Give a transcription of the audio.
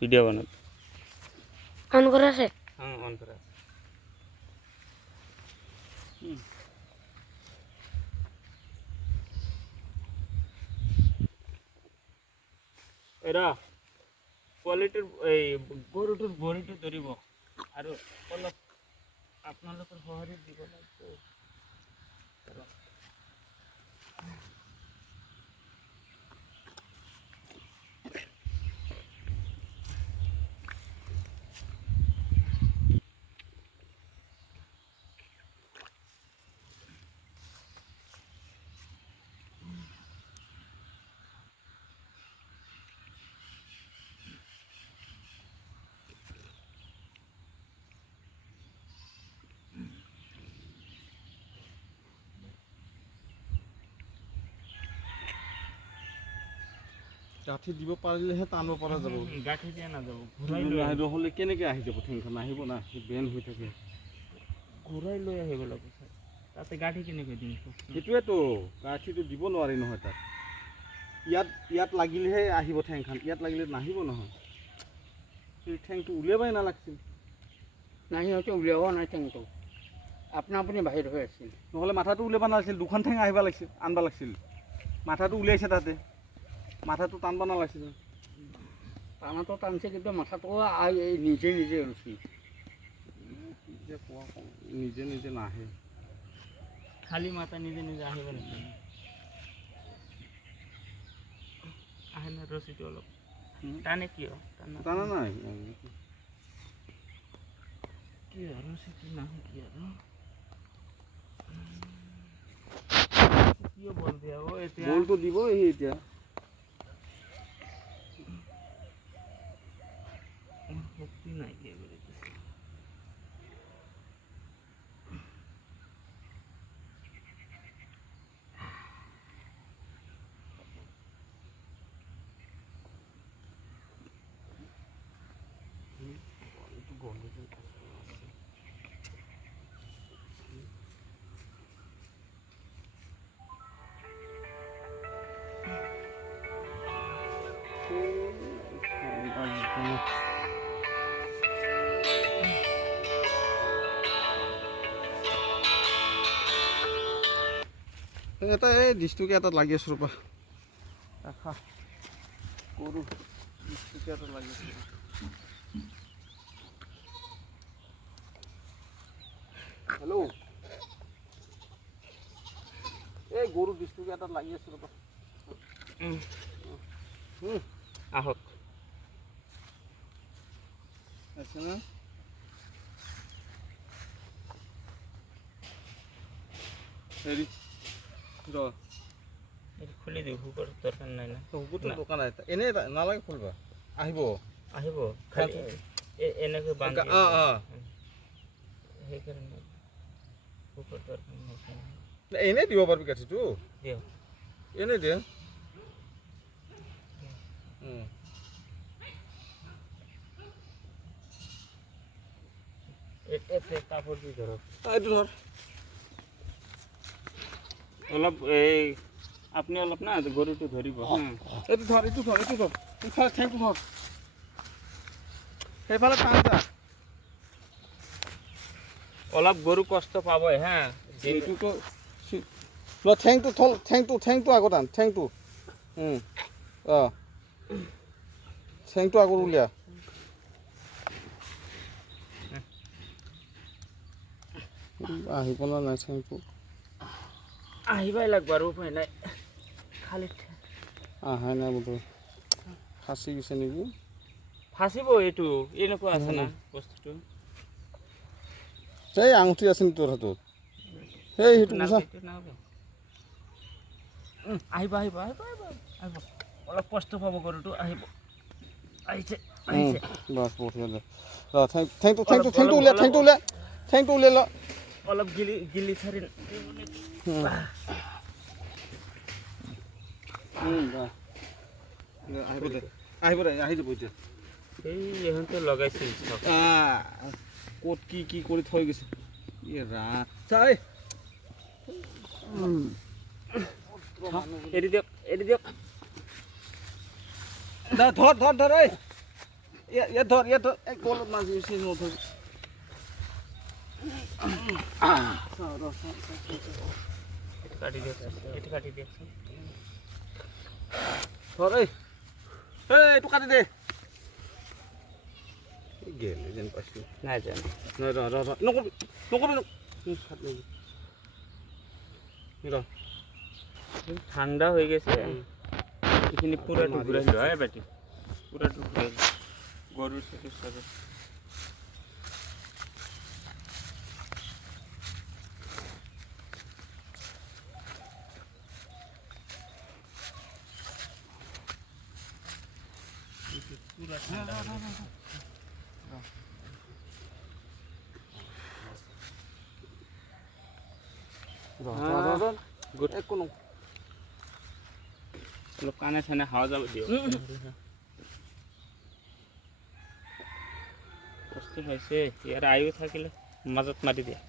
video বানাত on করা আছে on করা এরা কোয়ালিটির এই গরুটোর বড়িটো ধরিব আর অলপ আপনাদের সহারে দিব লাগবে গাঁঠি দিব পাৰিলেহে টানিব পৰা যাব গাঁঠি দিয়া নাযাব নহ'লে কেনেকৈ আহি যাব ঠেংখন আহিব না বেন হৈ থাকে ঘূৰাই লৈ আহিব লাগিব ছাৰ তাতে গাঁঠি কেনেকৈ দিম সেইটোৱেতো গাঁঠিটো দিব নোৱাৰি নহয় তাত ইয়াত লাগিলেহে আহিব ঠেংখন ইয়াত লাগিলে নাহিব নহয় সেই ঠেংটো উলিয়াবই নালাগিছিল নাই সিহঁতে উলিয়াব নাই ঠেংটো আপনা আপুনি বাহিৰ হৈ আছিল নহ'লে মাথাটো উলিয়াব নালাগিছিল দুখন ঠেং আহিব লাগিছিল আনিব লাগিছিল মাথাটো উলিয়াইছে তাতে মাথাটো টানব নালাগিছিল টানাটো টানছে কিন্তু মাথাটো নিজে নিজে উঠি নিজে নিজে নাহে খালি মাথা নিজে নিজে আহিব লাগিব আহে না ৰছীটো অলপ টানে কিয় টানা নাই কি ৰছীটো নাহে কি আৰু কিয় বল দিয়া এতিয়া বলটো দিব এই এতিয়া শক্তি নাই কি বলে এটা এই ডিষ্টুকে এটাত লাগি আছোঁ ৰ'বা ৰাখা গৰু ডিষ্টুকে এটাত লাগি আছোঁ হেল্ল' এই গৰু ডিষ্টুকে এটাত লাগি আছোঁ ৰ'বা আহক আছে না হেৰি খুলি দিওঁ শুকৰ দৰকাৰ নাই না হুকুৰটো দোকান নাই এনেই নালাগে খুলিবা আহিব আহিব খালি এনেকৈ বান্ধি সেইকাৰণে শুকৰ দৰকাৰ নাই এনেই দিব পাৰিবি গাঁঠিটো দিয়ক এনেই দিয়ে কাপোৰ দি ধৰক এইটো ধৰ অলপ এই আপুনি অলপ না গৰুটো ধৰিব এইটো ধৰ এইটো ধৰ এইটো ধৰ ইফালে ঠেংটো ধৰ সেইফালে টান যা অলপ গৰু কষ্ট পাবই হা এইটোতো ঠেংটো থল ঠেংটো আগত আন ঠেংটো অঁ ঠেংটো আগত উলিয়া আহিব না নাই ঠেংটো আহিবই লাগব আৰু উপায় নাই খালি আহাই নাই বোধহয় ফাঁচি গৈছে নেকি ফাঁচিব এইটো এনেকুৱা আছে না বস্তুটো সেই আঙুঠি আছে নেকি তোৰ হাতত সেই সেইটো বুজা আহিব আহিব আহিব আহিব আহিব অলপ কষ্ট পাব গৰুটো আহিব আহিছে আহিছে বাছ বঢ়িয়া দে ঠেংটো উলিয়াই ল অলপ গিলি চাৰি আহিব দে আহি যাব এতিয়া এই ইহঁতে লগাইছিল ক'ত কি কৰি থৈ গৈছে চাই এৰি দিয়ক ধৰ এই ইয়াত ধৰ এই কলত মাছ দিছে নধৰ এটা কাটি দিয়কচোন এটা কাটি দিয়কচোন ধৰ এই এইটো কাটি দে গেলে যেন পাইছোঁ নাই জানো নকবি ঠান্ডা হয়ে গেছে এখানে পুরাটা ঘুরাইলো হ্যাঁ বেটি পুরাটা ঘুরাইলো গরুর সাথে সাথে পুরা ঠান্ডা গুড একো নক অলপ কাণে চানে হাওয়া যাব দিও কষ্ট পাইছে ইয়াৰ আয়ু থাকিলে মাজত মাৰি দিয়া